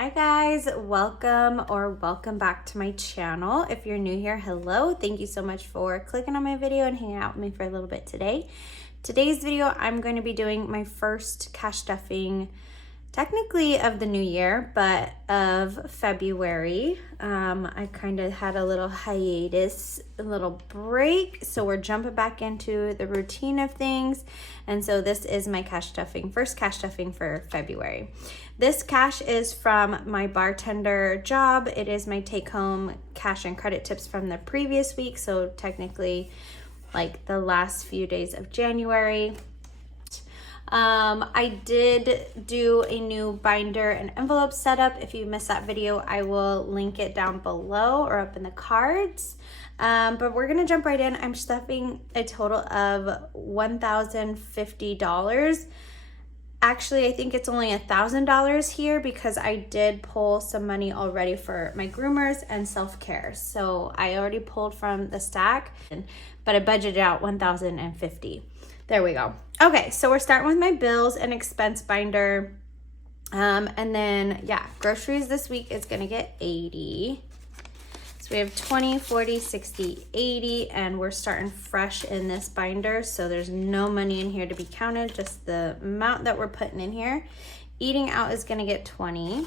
Hi guys, welcome back to my channel. If you're new here, hello. Thank you so much for clicking on my video and hanging out with me for a little bit today. Today's video, I'm going to be doing my first cash stuffing, technically of the new year, but of February. I kind of had a little hiatus, a little break, so we're jumping back into the routine of things. And so this is my cash stuffing, first cash stuffing for February. This cash is from my bartender job. It is my take-home cash and credit tips from the previous week, so technically like the last few days of January. I did do a new binder and envelope setup. If you missed that video, I will link it down below or up in the cards. But we're gonna jump right in. I'm stuffing a total of $1,050. Actually, I think it's only $1,000 here because I did pull some money already for my groomers and self-care. So I already pulled from the stack, but I budgeted out $1,050. There we go. Okay, so we're starting with my bills and expense binder. And then, yeah, groceries this week is gonna get 80. So we have 20, 40, 60, 80, and we're starting fresh in this binder. So there's no money in here to be counted, just the amount that we're putting in here. Eating out is gonna get 20.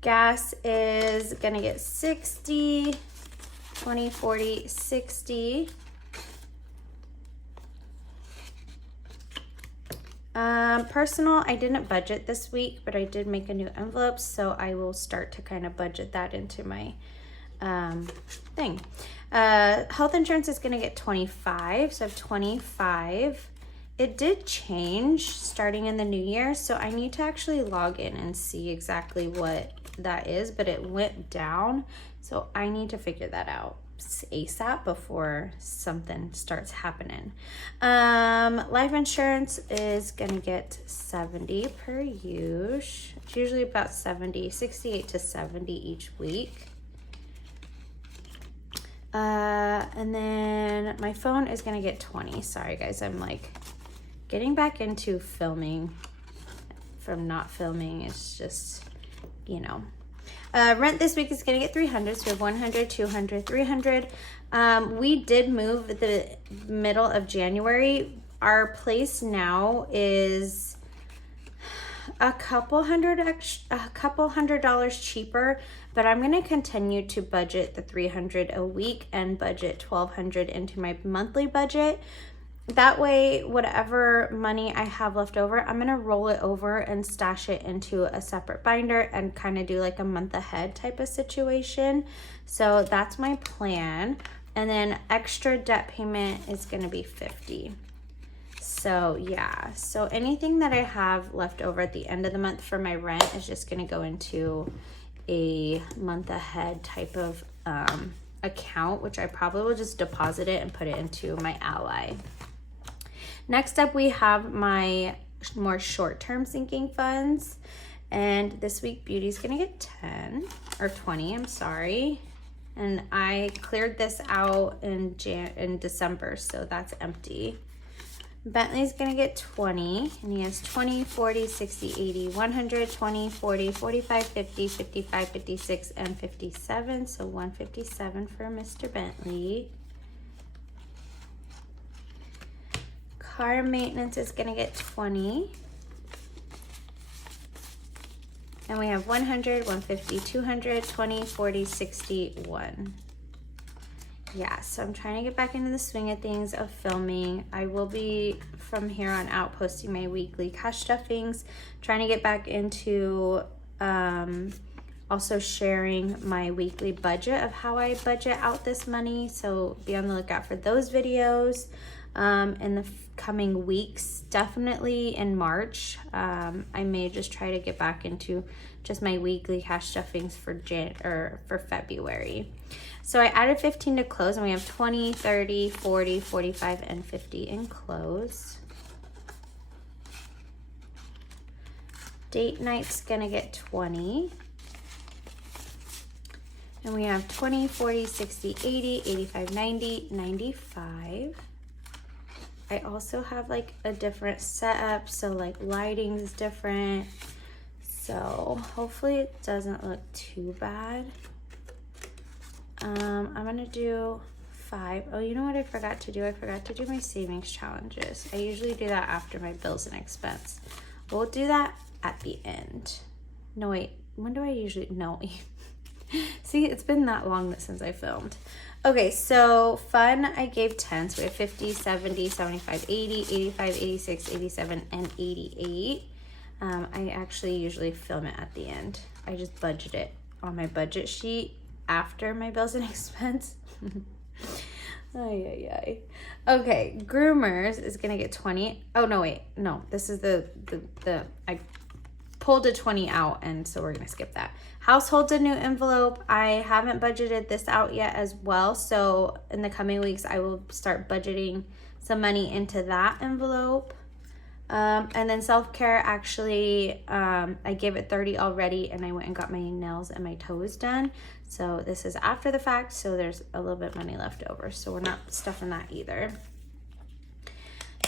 Gas is gonna get 60, 20, 40, 60. Personal, I didn't budget this week, but I did make a new envelope, so I will start to kind of budget that into my thing. Health insurance is gonna get 25, so I have 25. It did change starting in the new year, so I need to actually log in and see exactly what that is, but it went down, so I need to figure that out ASAP before something starts happening. Life insurance is gonna get 70 per use. It's usually about 70, 68 to 70 each week. And then my phone is gonna get 20. Sorry guys, I'm like getting back into filming from not filming. It's just, you know. Rent this week is gonna get 300, so we have 100, 200, 300. We did move the middle of January. Our place now is a couple hundred dollars cheaper, but I'm gonna continue to budget the 300 a week and budget 1,200 into my monthly budget. That way, whatever money I have left over, I'm gonna roll it over and stash it into a separate binder and kind of do like a month ahead type of situation. So that's my plan. And then extra debt payment is gonna be 50. So yeah, so anything that I have left over at the end of the month for my rent is just gonna go into a month ahead type of account, which I probably will just deposit it and put it into my Ally. Next up, we have my more short-term sinking funds. And this week, Beauty's gonna get 10, or 20, I'm sorry. And I cleared this out in December, so that's empty. Bentley's gonna get 20, and he has 20, 40, 60, 80, 100, 20, 40, 45, 50, 55, 56, and 57. So 157 for Mr. Bentley. Car maintenance is gonna get 20. And we have 100, 150, 200, 20, 40, 60, 1. Yeah, so I'm trying to get back into the swing of things of filming. I will be, from here on out, posting my weekly cash stuffings, trying to get back into also sharing my weekly budget of how I budget out this money. So be on the lookout for those videos. In the coming weeks, definitely in March. I may just try to get back into just my weekly cash stuffings for February. So I added 15 to close, and we have 20, 30, 40, 45, and 50 in close. Date night's gonna get 20. And we have 20, 40, 60, 80, 85, 90, 95. I also have like a different setup, so like lighting is different. So hopefully it doesn't look too bad. I'm gonna do 5. Oh, you know what I forgot to do? I forgot to do my savings challenges. I usually do that after my bills and expense. We'll do that at the end. No, wait, when do I usually, no. See, it's been that long since I filmed. Okay, so fun, I gave 10. So we have 50, 70, 75, 80, 85, 86, 87, and 88. I actually usually film it at the end. I just budget it on my budget sheet after my bills and expense. Ay, ay, ay. Okay, groomers is gonna get 20. Oh, no, wait, no, this is I pulled a 20 out, and so we're gonna skip that. Household's a new envelope. I haven't budgeted this out yet as well, so in the coming weeks I will start budgeting some money into that envelope. And then self-care, actually, I gave it 30 already, and I went and got my nails and my toes done. So this is after the fact, so there's a little bit of money left over, so we're not stuffing that either.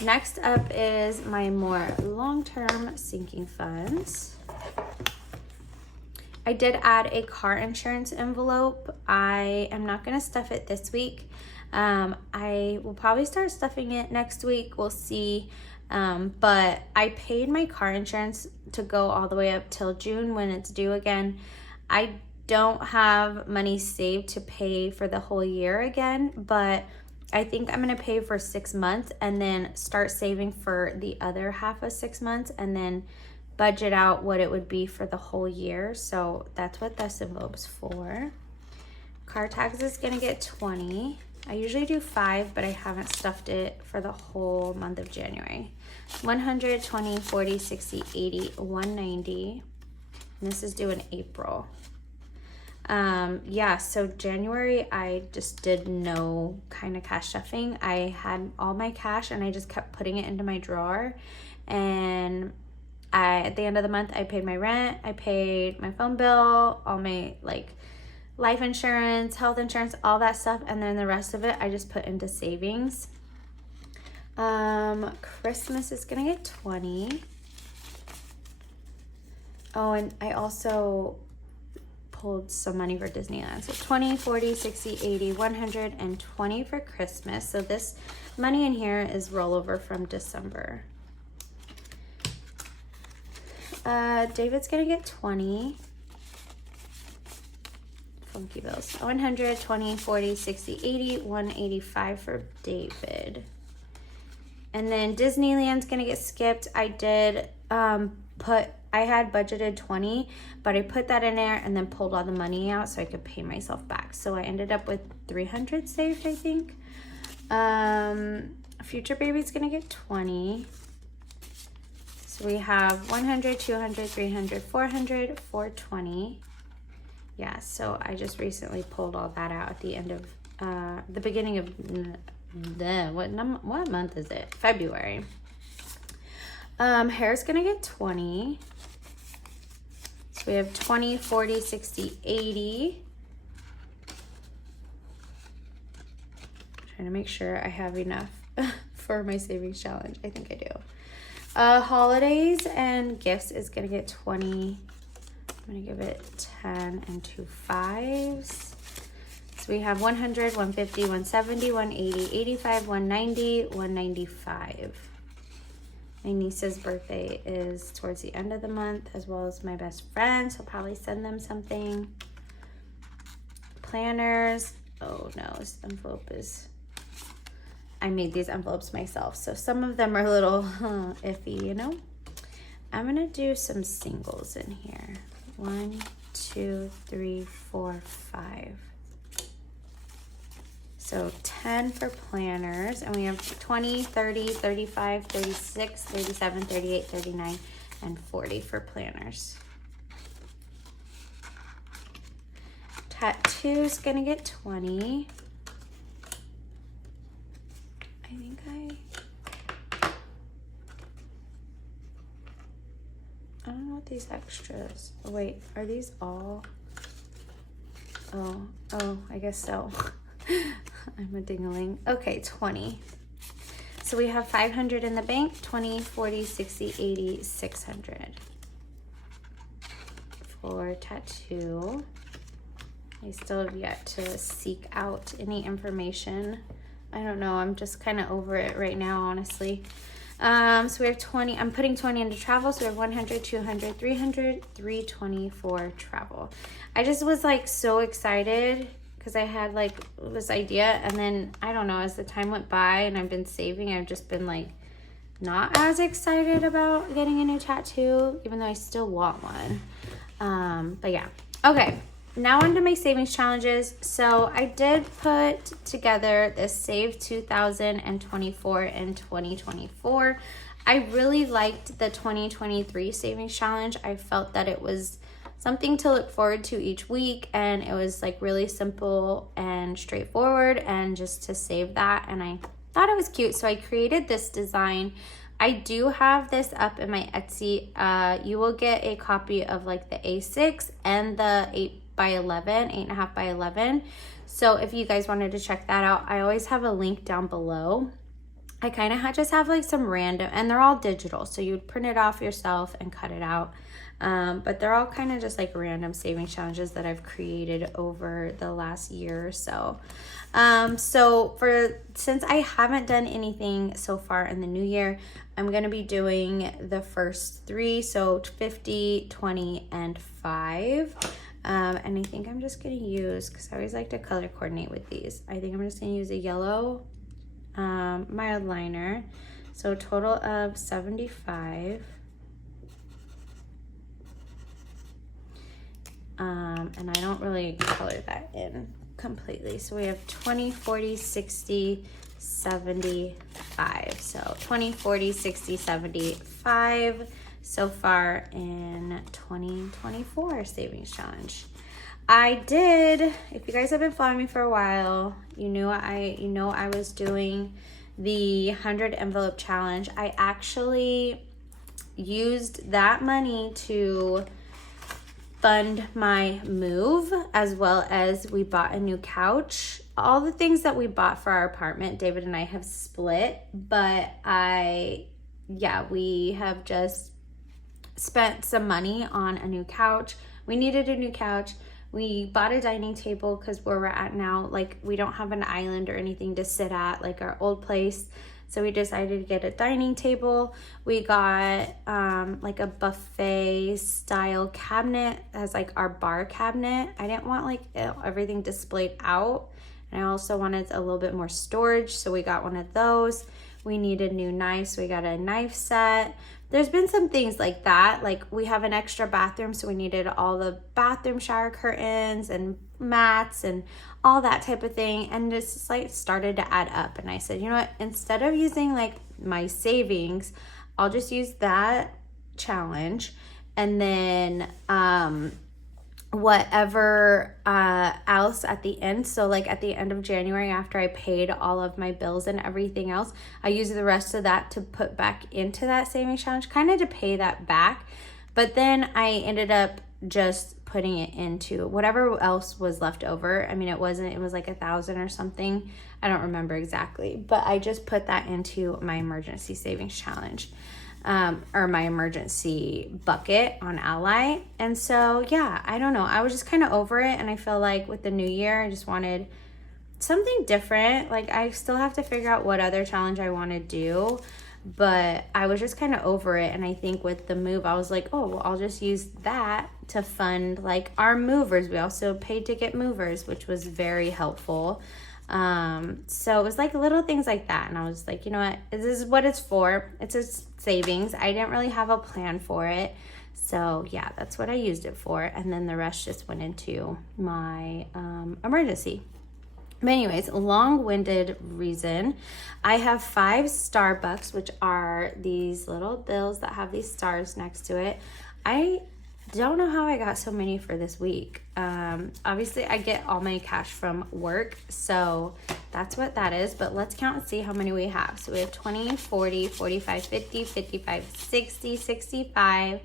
Next up is my more long-term sinking funds. I did add a car insurance envelope. I am not gonna stuff it this week. I will probably start stuffing it next week, we'll see. But I paid my car insurance to go all the way up till June when it's due again. I don't have money saved to pay for the whole year again, but I think I'm gonna pay for 6 months and then start saving for the other half of 6 months and then budget out what it would be for the whole year. So that's what this envelope's for. Car tax is gonna get 20. I usually do 5, but I haven't stuffed it for the whole month of January. 100, 20, 40, 60, 80, 190. And this is due in April. Yeah, so January, I just did no kind of cash stuffing. I had all my cash and I just kept putting it into my drawer. And at the end of the month, I paid my rent, I paid my phone bill, all my like life insurance, health insurance, all that stuff. And then the rest of it, I just put into savings. Christmas is gonna get 20. Oh, and I also pulled some money for Disneyland. So 20, 40, 60, 80, 120 for Christmas. So this money in here is rollover from December. David's gonna get 20. Funky bills. 100, 20, 40, 60, 80, 185 for David. And then Disneyland's gonna get skipped. I did I had budgeted 20, but I put that in there and then pulled all the money out so I could pay myself back. So I ended up with 300 saved, I think. Future Baby's gonna get 20. So we have 100, 200, 300, 400, 420. Yeah, so I just recently pulled all that out at the end of, the beginning of, what month is it? February. Hair's gonna get 20. So we have 20, 40, 60, 80. Trying to make sure I have enough for my savings challenge. I think I do. Holidays and gifts is gonna get 20. I'm gonna give it 10 and 2 5s. So we have 100, 150, 170, 180, 85, 190, 195. My niece's birthday is towards the end of the month, as well as my best friend, so I'll probably send them something. Planners. Oh no, this envelope is... I made these envelopes myself, so some of them are a little iffy, you know? I'm gonna do some singles in here. 1, 2, 3, 4, 5. So 10 for planners, and we have 20, 30, 35, 36, 37, 38, 39, and 40 for planners. Tattoo's gonna get 20. I think I don't know what these extras. Oh wait, are these all? Oh, I guess so. I'm a ding-a-ling. Okay, 20. So we have 500 in the bank, 20, 40, 60, 80, 600 for tattoo. I still have yet to seek out any information. I don't know, I'm just kind of over it right now, honestly. So we have 20, I'm putting 20 into travel, so we have 100, 200, 300, 320 for travel. I just was like so excited because I had like this idea, and then I don't know, as the time went by and I've been saving, I've just been like not as excited about getting a new tattoo, even though I still want one. But yeah, okay. Now onto my savings challenges. So I did put together this Save 2024 and 2024. I really liked the 2023 savings challenge. I felt that it was something to look forward to each week, and it was like really simple and straightforward, and just to save that, and I thought it was cute, so I created this design. I do have this up in my Etsy. You will get a copy of like the A6 and the 8.5 by 11. So if you guys wanted to check that out, I always have a link down below. I kind of just have like some random, and they're all digital, so you would print it off yourself and cut it out. But they're all kind of just like random savings challenges that I've created over the last year or so. Since I haven't done anything so far in the new year, I'm going to be doing the first 3, so 50, 20, and 5. And I think I'm just going to use, because I always like to color coordinate with these, I think I'm just going to use a yellow mild liner. So total of 75. And I don't really color that in completely. So we have 20, 40, 60, 75. So 20, 40, 60, 75 so far in 2024 savings challenge. I did, if you guys have been following me for a while, you know I was doing the 100 envelope challenge. I actually used that money to fund my move, as well as we bought a new couch. All the things that we bought for our apartment, David and I have split, but we have just spent some money on a new couch. We needed a new couch. We bought a dining table because where we're at now, like, we don't have an island or anything to sit at like our old place. So we decided to get a dining table. We got like a buffet style cabinet as like our bar cabinet. I didn't want like everything displayed out. And I also wanted a little bit more storage. So we got one of those. We needed new knives, so we got a knife set. There's been some things like that. Like, we have an extra bathroom, so we needed all the bathroom shower curtains and mats and all that type of thing. And it's just like started to add up. And I said, you know what, instead of using like my savings, I'll just use that challenge. And then whatever else at the end. So like at the end of January, after I paid all of my bills and everything else, I used the rest of that to put back into that savings challenge, kind of to pay that back. But then I ended up just putting it into whatever else was left over. I mean, it was like 1,000 or something. I don't remember exactly, but I just put that into my emergency savings challenge. Or my emergency bucket on Ally. And so, yeah, I don't know. I was just kind of over it. And I feel like with the new year, I just wanted something different. Like, I still have to figure out what other challenge I want to do. But I was just kind of over it. And I think with the move, I was like, oh, well, I'll just use that to fund like our movers. We also paid to get movers, which was very helpful. So it was like little things like that. And I was like, you know what, this is what it's for. It's a savings. I didn't really have a plan for it. So yeah, that's what I used it for. And then the rest just went into my emergency. But anyways, long-winded reason. I have 5 Starbucks, which are these little bills that have these stars next to it. I don't know how I got so many for this week. Obviously I get all my cash from work, so that's what that is. But let's count and see how many we have. So we have 20, 40, 45, 50, 55, 60, 65,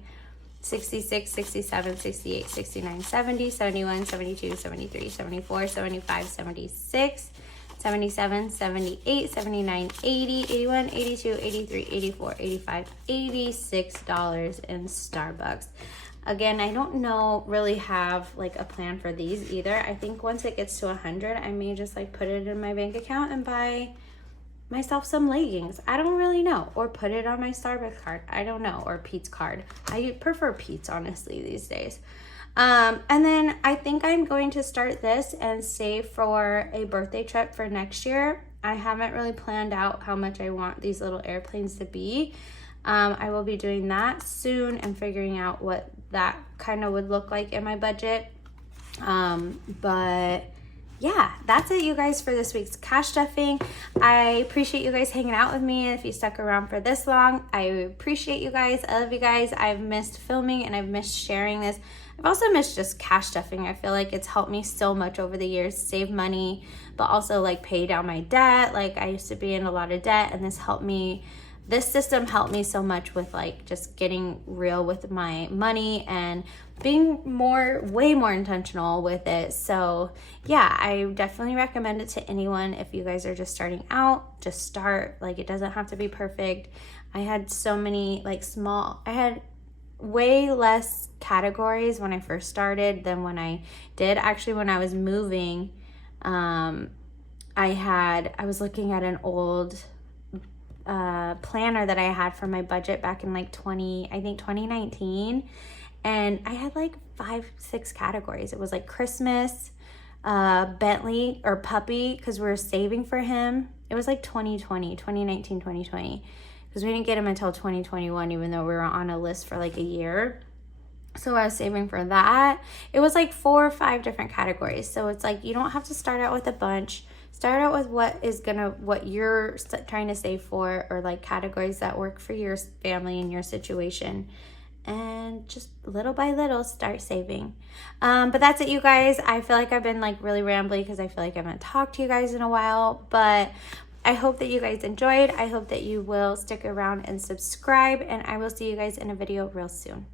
66, 67, 68, 69, 70, 71, 72, 73, 74, 75, 76, 77, 78, 79, 80, 81, 82, 83, 84, 85, $86 in Starbucks. Again, I don't really have like a plan for these either. I think once it gets to 100, I may just like put it in my bank account and buy myself some leggings. I don't really know. Or put it on my Starbucks card. I don't know. Or Pete's card. I prefer Pete's, honestly, these days. And then I think I'm going to start this and save for a birthday trip for next year. I haven't really planned out how much I want these little airplanes to be. I will be doing that soon and figuring out what that kind of would look like in my budget. But yeah, that's it, you guys, for this week's cash stuffing. I appreciate you guys hanging out with me. If you stuck around for this long, I appreciate you guys. I love you guys. I've missed filming and I've missed sharing this. I've also missed just cash stuffing. I feel like it's helped me so much over the years, save money, but also like pay down my debt. Like I used to be in a lot of debt, and this system helped me so much with like just getting real with my money and being way more intentional with it. So yeah, I definitely recommend it to anyone. If you guys are just starting out, just start. Like it doesn't have to be perfect. I had so many I had way less categories when I first started than when I did. Actually, when I was moving, I was looking at an old planner that I had for my budget back in like 2019, and I had like 5-6 categories. It was like Christmas, Bentley or puppy, because we were saving for him. It was like 2019, 2020, because we didn't get him until 2021, even though we were on a list for like a year. So I was saving for that. It was like 4 or 5 different categories. So it's like you don't have to start out with a bunch. Start out with what you're trying to save for, or like categories that work for your family and your situation, and just little by little start saving. But that's it, you guys. I feel like I've been like really rambly because I feel like I haven't talked to you guys in a while, but I hope that you guys enjoyed. I hope that you will stick around and subscribe, and I will see you guys in a video real soon.